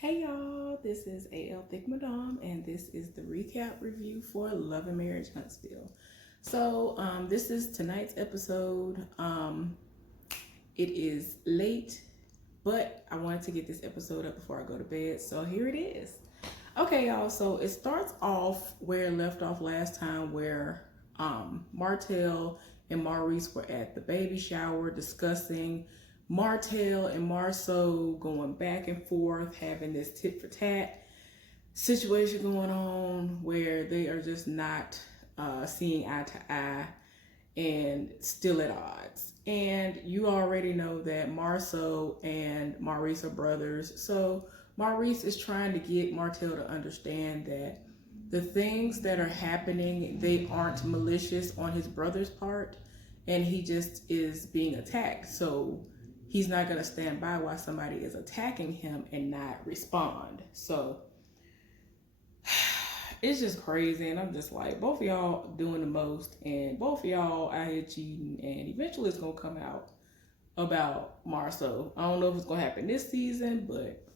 Hey y'all, this is AL Thick Madame, and this is the recap review for Love and Marriage Huntsville. So, this is tonight's episode. It is late, but I wanted to get this episode up before I go to bed, so here it is. Okay, y'all, so it starts off where it left off last time, where Martell and Maurice were at the baby shower discussing Martell and Marceau going back and forth, having this tit for tat situation going on where they are just not seeing eye to eye and still at odds. And you already know that Marceau and Maurice are brothers. So Maurice is trying to get Martell to understand that the things that are happening, they aren't malicious on his brother's part, and he just is being attacked. So he's not going to stand by while somebody is attacking him and not respond. So it's just crazy, and I'm just like, both of y'all doing the most, and both of y'all out here cheating, and eventually it's going to come out about Marceau. I don't know if it's going to happen this season, but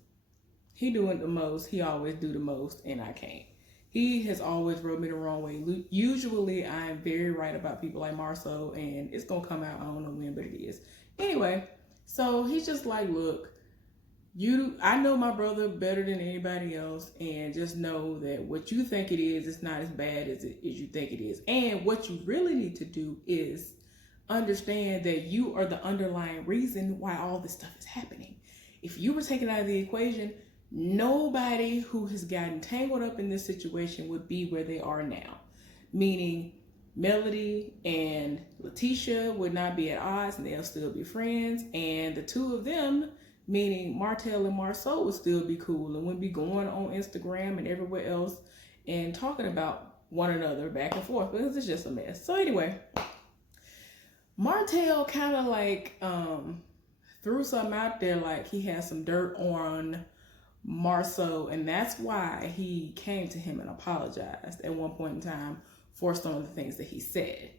he doing the most. He always do the most, and I can't. He has always rubbed me the wrong way. Usually I'm very right about people like Marceau, and it's going to come out. I don't know when, but it is. Anyway, so he's just like, look, I know my brother better than anybody else, and just know that what you think it is, it's not as bad as you think it is. And what you really need to do is understand that you are the underlying reason why all this stuff is happening. If you were taken out of the equation, nobody who has gotten tangled up in this situation would be where they are now. Meaning Melody and Letitia would not be at odds, and they'll still be friends. And the two of them, meaning Martell and Marceau, would still be cool and would be going on Instagram and everywhere else and talking about one another back and forth, because it's just a mess. So anyway, Martell kind of like threw something out there, like he had some dirt on Marceau, and that's why he came to him and apologized at one point in time for some of the things that he said.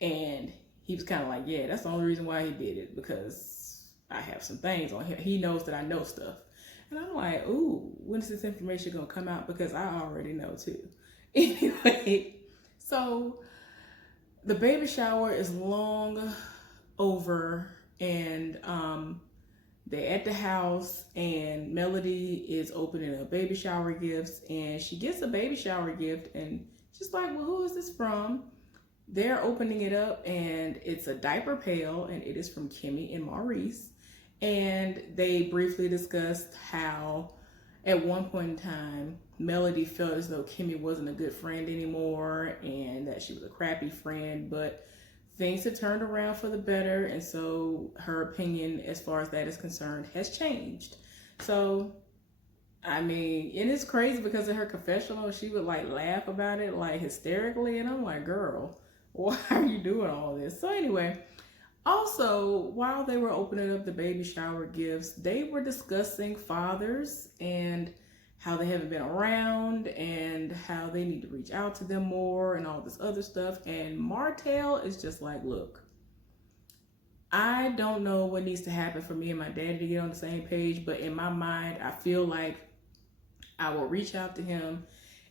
And he was kind of like, yeah, that's the only reason why he did it, because I have some things on him. He knows that I know stuff. And I'm like, ooh, when is this information gonna come out? Because I already know too. Anyway, so the baby shower is long over, and they're at the house, and Melody is opening up baby shower gifts, and she gets a baby shower gift, and she's like, well, who is this from? They're opening it up, and it's a diaper pail, and it is from Kimmy and Maurice. And they briefly discussed how at one point in time, Melody felt as though Kimmy wasn't a good friend anymore, and that she was a crappy friend, but things have turned around for the better, and so her opinion as far as that is concerned has changed. So, I mean, and it's crazy because in her confessional, she would like laugh about it like hysterically, and I'm like, girl, why are you doing all this? So anyway, also, while they were opening up the baby shower gifts, they were discussing fathers and how they haven't been around and how they need to reach out to them more and all this other stuff. And Martell is just like, look, I don't know what needs to happen for me and my daddy to get on the same page, but in my mind, I feel like I will reach out to him,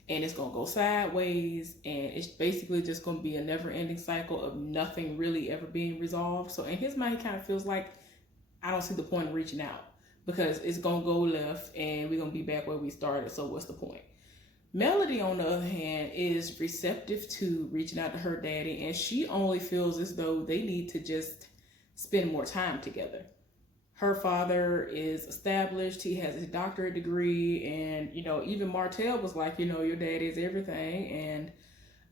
and it's going to go sideways, and it's basically just going to be a never-ending cycle of nothing really ever being resolved. So in his mind, he kind of feels like, I don't see the point of reaching out, because it's going to go left, and we're going to be back where we started, so what's the point? Melody, on the other hand, is receptive to reaching out to her daddy, and she only feels as though they need to just spend more time together. Her father is established. He has his doctorate degree. And, even Martell was like, your daddy is everything. And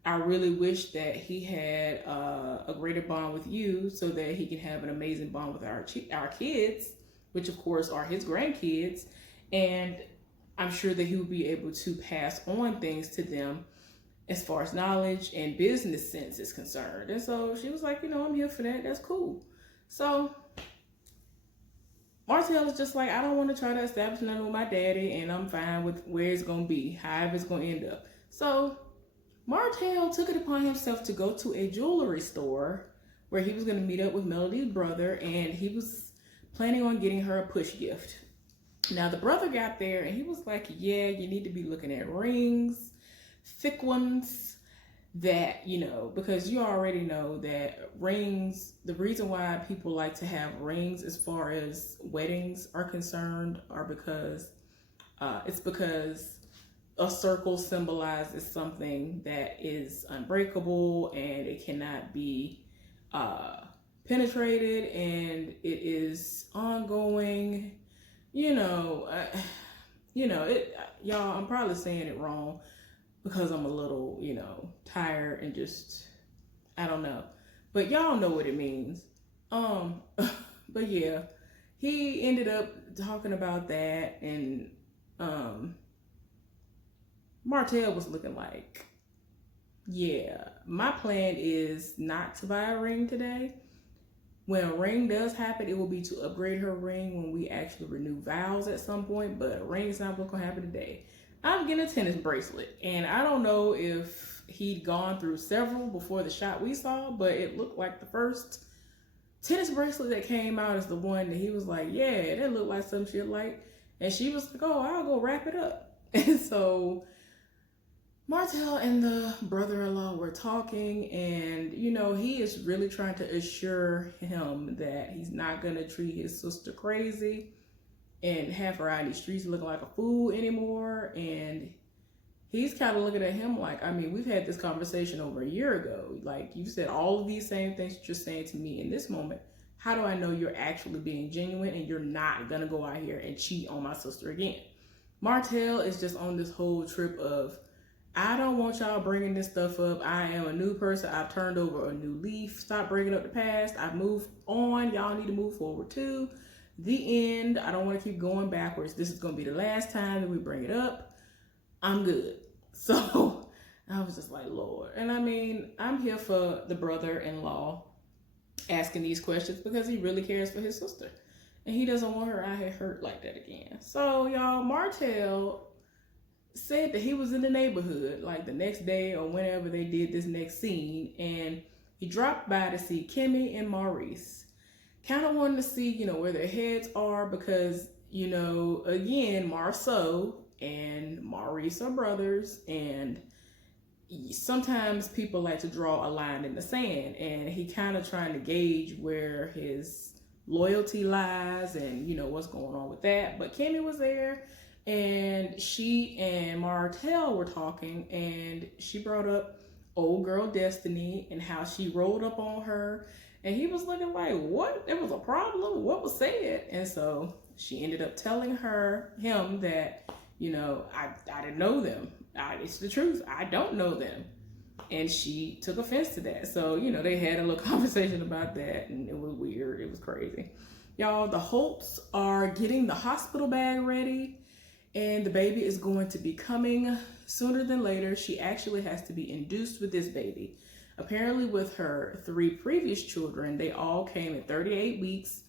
I really wish that he had a greater bond with you so that he can have an amazing bond with our kids, which of course are his grandkids. And I'm sure that he will be able to pass on things to them as far as knowledge and business sense is concerned. And so she was like, I'm here for that. That's cool. So Martell is just like, I don't want to try to establish nothing with my daddy, and I'm fine with where it's going to be, however it's going to end up. So Martell took it upon himself to go to a jewelry store where he was going to meet up with Melody's brother, and he was planning on getting her a push gift. Now the brother got there and he was like, yeah, you need to be looking at rings, thick ones, that, because you already know that rings, the reason why people like to have rings as far as weddings are concerned are because it's because a circle symbolizes something that is unbreakable and it cannot be penetrated, and it is ongoing. Y'all, I'm probably saying it wrong because I'm a little, tired and just, I don't know. But y'all know what it means. But yeah, he ended up talking about that, and Martell was looking like, yeah, my plan is not to buy a ring today. When a ring does happen, it will be to upgrade her ring when we actually renew vows at some point, but a ring is not what's gonna happen today. I'm getting a tennis bracelet, and I don't know if he'd gone through several before the shot we saw, but it looked like the first tennis bracelet that came out is the one that he was like, yeah, that looked like some shit like, and she was like, oh, I'll go wrap it up. And so Martell and the brother-in-law were talking, and he is really trying to assure him that he's not gonna treat his sister crazy and have her out in the streets looking like a fool anymore. And he's kind of looking at him like, I mean, we've had this conversation over a year ago. Like, you said all of these same things that you're saying to me in this moment. How do I know you're actually being genuine and you're not gonna go out here and cheat on my sister again? Martell is just on this whole trip of, I don't want y'all bringing this stuff up. I am a new person. I've turned over a new leaf. Stop bringing up the past. I've moved on. Y'all need to move forward too. The end. I don't want to keep going backwards. This is going to be the last time that we bring it up. I'm good. So I was just like, Lord. And I mean, I'm here for the brother-in-law asking these questions because he really cares for his sister. And he doesn't want her out here hurt like that again. So y'all, Martell said that he was in the neighborhood like the next day or whenever they did this next scene, and he dropped by to see Kimmy and Maurice. Kind of wanted to see, where their heads are because, again, Marceau and Maurice are brothers, and sometimes people like to draw a line in the sand, and he kind of trying to gauge where his loyalty lies and, what's going on with that. But Kimmy was there, and she and Martell were talking, and she brought up old girl Destiny and how she rolled up on her, and he was looking like, what? There was a problem? What was said? And so she ended up telling him that, I didn't know them. It's the truth. I don't know them. And she took offense to that. So, they had a little conversation about that, and it was weird. It was crazy. Y'all, the Holts are getting the hospital bag ready, and the baby is going to be coming sooner than later. She actually has to be induced with this baby. Apparently with her 3 previous children, they all came at 38 weeks,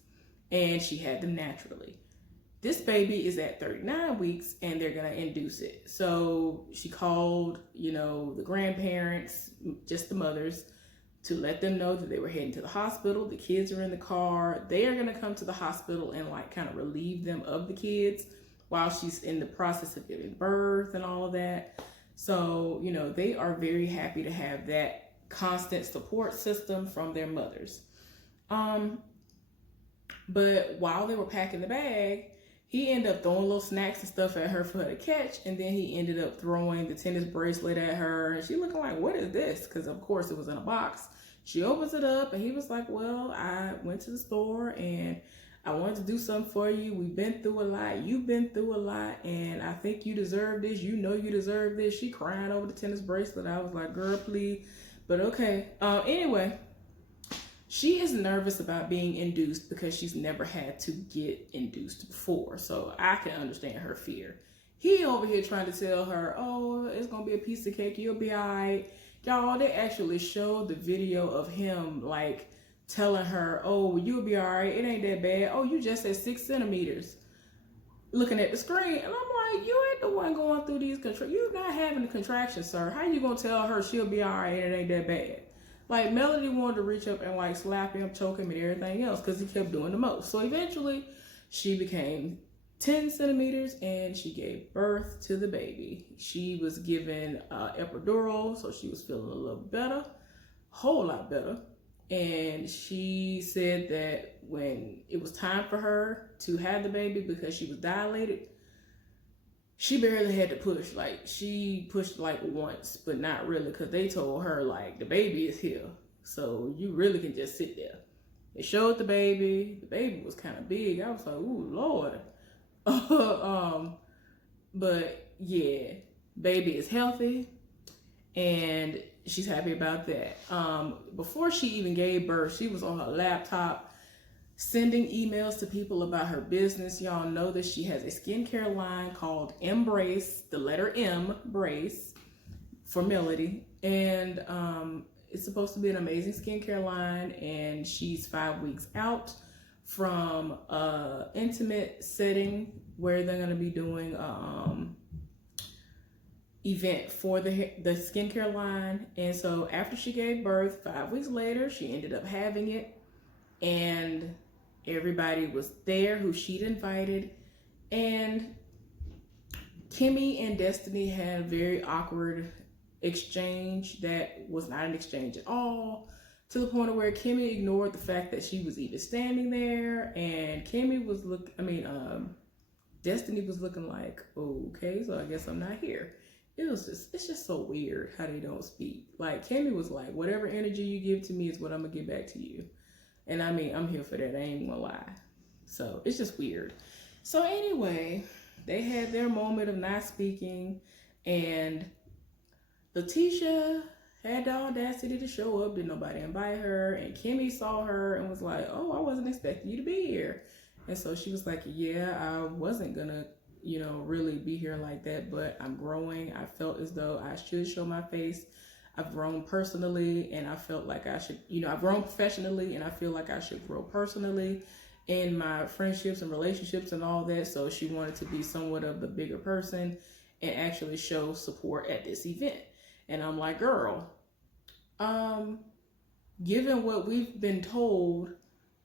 and she had them naturally. This baby is at 39 weeks, and they're going to induce it. So she called, the grandparents, just the mothers, to let them know that they were heading to the hospital. The kids are in the car. They are going to come to the hospital and kind of relieve them of the kids while she's in the process of giving birth and all of that. So, they are very happy to have that constant support system from their mothers. But while they were packing the bag, he ended up throwing little snacks and stuff at her for her to catch, and then he ended up throwing the tennis bracelet at her, and she looking like, what is this? Because of course it was in a box. She opens it up, and he was like, well, I went to the store and I wanted to do something for you. We've been through a lot. You've been through a lot, and I think you deserve this. You deserve this. She crying over the tennis bracelet. I was like, girl, please. But okay. Anyway, she is nervous about being induced because she's never had to get induced before. So I can understand her fear. He over here trying to tell her, oh, it's going to be a piece of cake. You'll be all right. Y'all, they actually showed the video of him telling her, oh, you'll be all right. It ain't that bad. Oh, you just at 6 centimeters. Looking at the screen. And I'm like, you ain't the one going through these contractions. You're not having a contraction, sir. How you going to tell her she'll be all right and it ain't that bad? Melody wanted to reach up and slap him, choke him, and everything else because he kept doing the most. So eventually, she became 10 centimeters, and she gave birth to the baby. She was given epidural, so she was feeling a little better, a whole lot better. And she said that when it was time for her to have the baby, because she was dilated, she barely had to push. Like, she pushed like once, but not really, because they told her like the baby is here, so you really can just sit there. They showed the baby. The baby was kind of big. I was like, ooh, Lord. But yeah, baby is healthy, and she's happy about that. Before she even gave birth, she was on her laptop sending emails to people about her business. Y'all know that she has a skincare line called Embrace, the letter M, Brace, for Melody. And it's supposed to be an amazing skincare line, and she's 5 weeks out from an intimate setting where they're going to be doing event for the skincare line. And so after she gave birth, 5 weeks later, she ended up having it, and everybody was there who she'd invited. And Kimmy and Destiny had a very awkward exchange that was not an exchange at all, to the point of where Kimmy ignored the fact that she was even standing there, and Destiny was looking like, okay, so I guess I'm not here. It's just so weird how they don't speak. Like, Kimmy was like, whatever energy you give to me is what I'm gonna give back to you. And I mean, I'm here for that, I ain't gonna lie. So it's just weird. So anyway, they had their moment of not speaking, and Letitia had the audacity to show up. Did nobody invite her? And Kimmy saw her and was like, oh, I wasn't expecting you to be here. And so she was like, yeah, I wasn't gonna, really be here like that, but I'm growing. I felt as though I should show my face. I've grown personally, and I felt like I should, I've grown professionally, and I feel like I should grow personally in my friendships and relationships and all that. So she wanted to be somewhat of the bigger person and actually show support at this event. And I'm like, girl, given what we've been told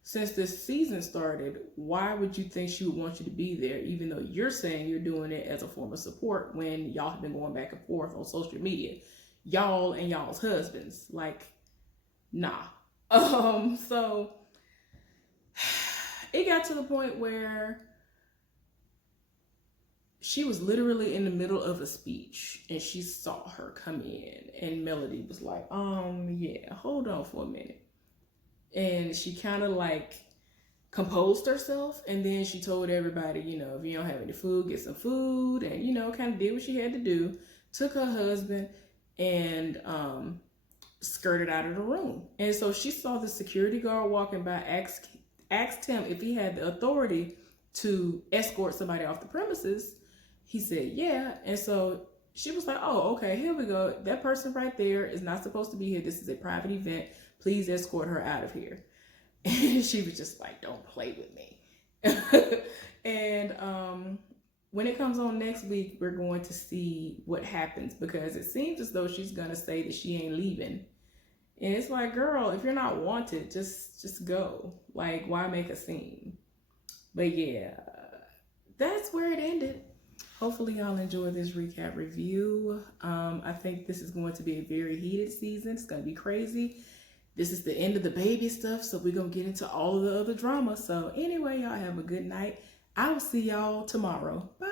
since this season started, why would you think she would want you to be there, even though you're saying you're doing it as a form of support when y'all have been going back and forth on social media? Y'all and y'all's husbands. Like, nah. So it got to the point where she was literally in the middle of a speech, and she saw her come in, and Melody was like, yeah, hold on for a minute. And she kind of like composed herself, and then she told everybody, if you don't have any food, get some food, and, kind of did what she had to do, took her husband, and skirted out of the room. And so she saw the security guard walking by, asked him if he had the authority to escort somebody off the premises. He said, yeah. And so she was like, oh, okay, here we go. That person right there is not supposed to be here. This is a private event. Please escort her out of here. And she was just like, don't play with me. And when it comes on next week, we're going to see what happens, because it seems as though she's going to say that she ain't leaving. And it's like, girl, if you're not wanted, just go. Like, why make a scene? But yeah, that's where it ended. Hopefully y'all enjoy this recap review. I think this is going to be a very heated season. It's going to be crazy. This is the end of the baby stuff, so we're going to get into all of the other drama. So anyway, y'all have a good night. I will see y'all tomorrow. Bye.